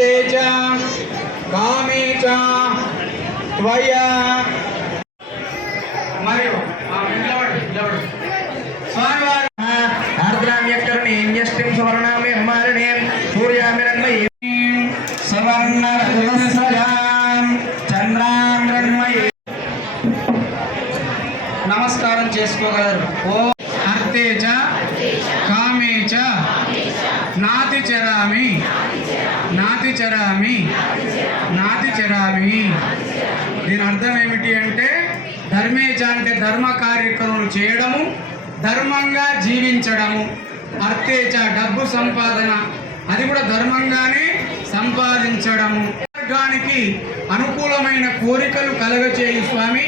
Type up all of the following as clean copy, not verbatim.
अर्थे च कामे च त्वया మరియు స్వామివారి ఆర్ద్రామ్యకరణీయస్తిం సువర్ణామి హమారణే సూర్యామిరణమయీ సవర్ణరజస్సయాం చంద్రాంగన్మయీ నమస్కారం చేసుకోగలరు. ఓ అర్థే చ కామే చ నాతి చరామి నాతి చరామి నాతి చరామి. దీని అర్థం ఏమిటి అంటే ధర్మేచ అంటే ధర్మ కార్యక్రమాలు చేయడము, ధర్మంగా జీవించడము. అర్థేచ డబ్బు సంపాదన, అది కూడా ధర్మంగానే సంపాదించడము. మార్గానికి అనుకూలమైన కోరికలు కలగచేయు స్వామి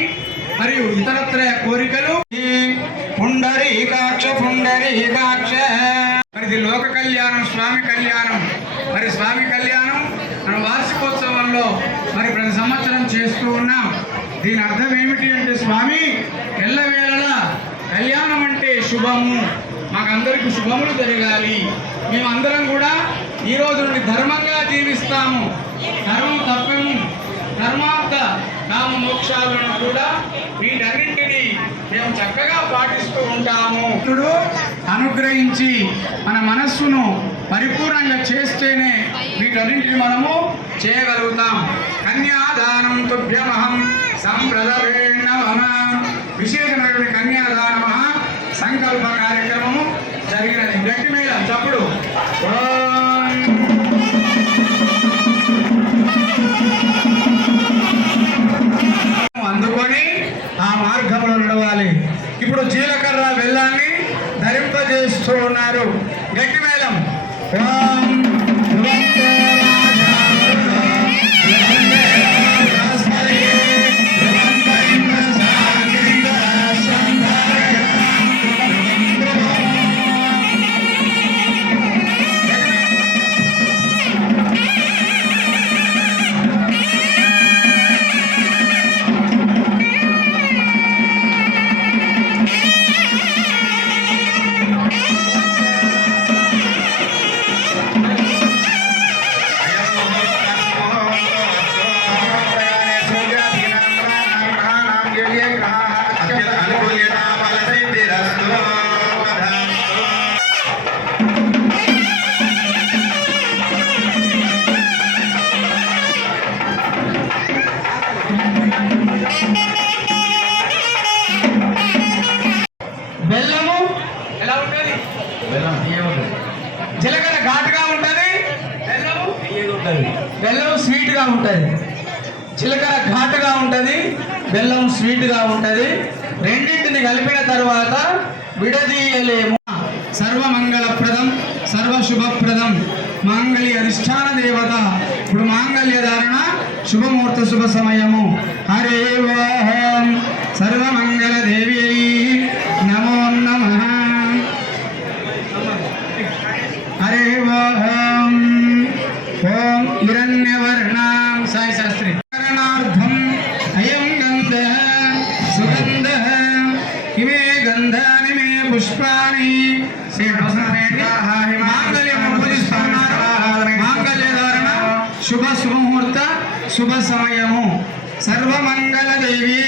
మరియు ఇతరత్ర కోరికలు. పుండరీకాక్ష పుండరీకాక్ష. మరి ఇది లోక కళ్యాణం, స్వామి కళ్యాణం. మరి స్వామి కళ్యాణం మన వార్షికోత్సవంలో మరి ప్రతి సంవత్సరం చేస్తూ ఉన్నాం. దీని అర్థం ఏమిటి అంటే స్వామి ఎల్లవేళలా కళ్యాణం అంటే శుభము, మాకందరికి శుభములు జరగాలి, మేమందరం కూడా ఈ రోజు నుండి ధర్మంగా జీవిస్తాము, ధర్మం తప్పము, ధర్మార్థ కామ మోక్షాలను కూడా వీటన్నింటినీ మేము చక్కగా పాటిస్తూ ఉంటాము. ఇప్పుడు అనుగ్రహించి మన మనస్సును పరిపూర్ణంగా చేస్తేనే వీటన్నింటిని మనము చేయగలుగుతాం. కన్యాదానం తుభ్యమహం సంప్రదవేణ విశేషమైనటువంటి కన్యాదాన మహా సంకల్ప కార్యక్రమము జరిగినది. గట్టి మీద చప్పుడు అందుకొని ఆ మార్గంలో నడవాలి. ఇప్పుడు జీలకర్ర బెల్లాన్ని ధరింపజేస్తూ ఉన్నారు. గట్టి మేళం బెల్లము ఎలా ఉంటుంది? జీలకర్ర ఘాటుగా ఉంటుంది, బెల్లము స్వీట్గా ఉంటుంది. జీలకర్ర ఘాటుగా ఉంటుంది, బెల్లం స్వీట్గా ఉంటుంది. రెండింటిని కలిపిన తర్వాత విడదీయలేము. సర్వమంగళప్రదం సర్వశుభప్రదం మాంగళ్య అధిష్టాన దేవత. ఇప్పుడు మాంగళ్య ధారణ శుభముహూర్త శుభ సమయము. హరే ఓం సర్వమంగళ దేవి నమో నమః. హరే ఓం ఓం హిరణ్యవర్ణాం సాయి శాస్త్రి కరణార్థం అయం గంధ సుగంధ ఇమే గంధాని మే పుష్పాని మాంగళ్య ధారణ శుభ శుభముహూర్త శుభ సమయము. సర్వమంగళ దేవి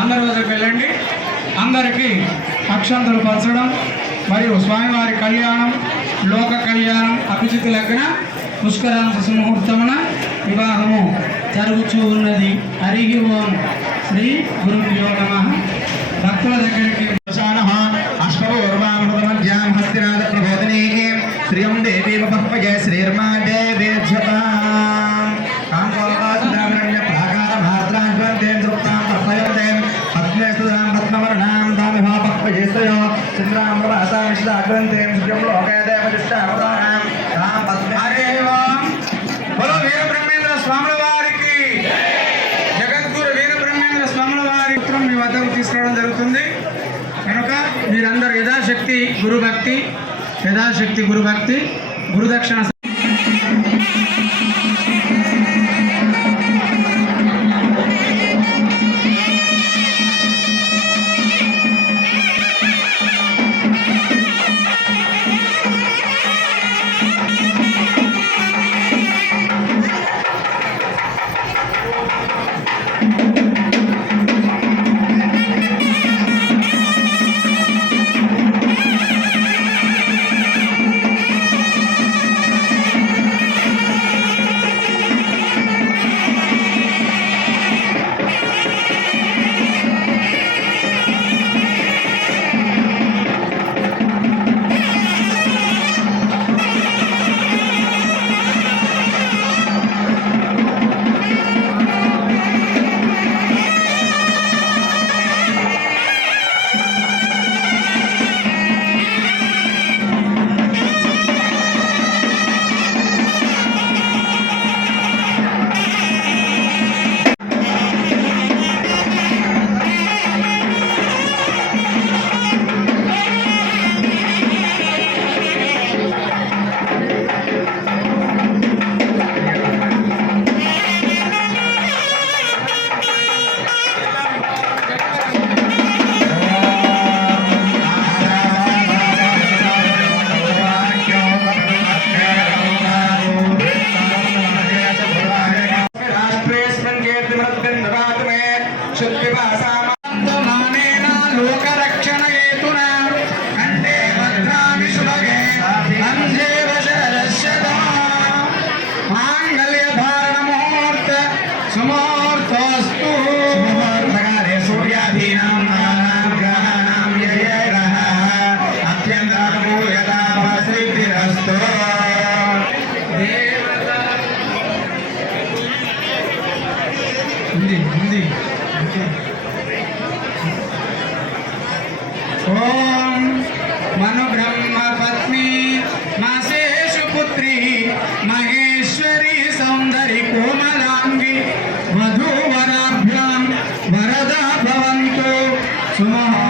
అందరి వద్దకు వెళ్ళండి. అందరికీ అక్షంతలు పంచడం మరియు స్వామివారి కళ్యాణం, లోక కళ్యాణం, అభిజిత్ లగ్న పుష్కరాంశ సుముహూర్తమున వివాహము జరుగుతూ ఉన్నది. హరి ఓం శ్రీ గురుభ్యో నమః. భక్తుల దగ్గరికి అశ్వపూర్వామృతమధ్యాం హస్తినాథ ప్రబోధినీ శ్రియం దేవీ పపఃపజే శ్రీర్మా దేవేభ్యతాం కాంకోపాసుద్రామణ్య ప్రాకార భాద్రాజ్వంతే తృప్తాం పద్మయంతే పద్మేస్తుదాం పద్మవర్ణాం దామిభా పక్పజేస్తయో చంద్రాం ప్రభాసామిష్టాగ్రంథే శ్రియం లోకే దేవజిష్టావతారాం రాం పద్మ. హరే ఓం బలో వీరబ్రహ్మేంద్ర స్వాముల వారికి, జగద్గురు వీరబ్రహ్మేంద్ర స్వాముల వారి పుత్రం మీ వద్దకు తీసుకురావడం జరుగుతుంది. కనుక మీరందరూ యథాశక్తి గురుభక్తి గురుదక్షిణ మానేన లోకరక్షణ హేతున కంఠే భద్రామి శుభగే అంజేవ శరస్యదా మాంగళ్య ధారణ ముహూర్త సుముహూర్తోస్తు శుభముహూర్తకాలే సూర్యాదీనాం నానాం గ్రహాణాం వ్యయగ్రహ అత్యంతానుకూలతా సిద్ధిరస్తు. ఉంది ఓం మను బ్రహ్మ పత్ని మాసేషు పుత్రి మహేశ్వరి సౌందరి కోమలాంగి వధూవరాభ్యాం వరదా భవంతు సుమహా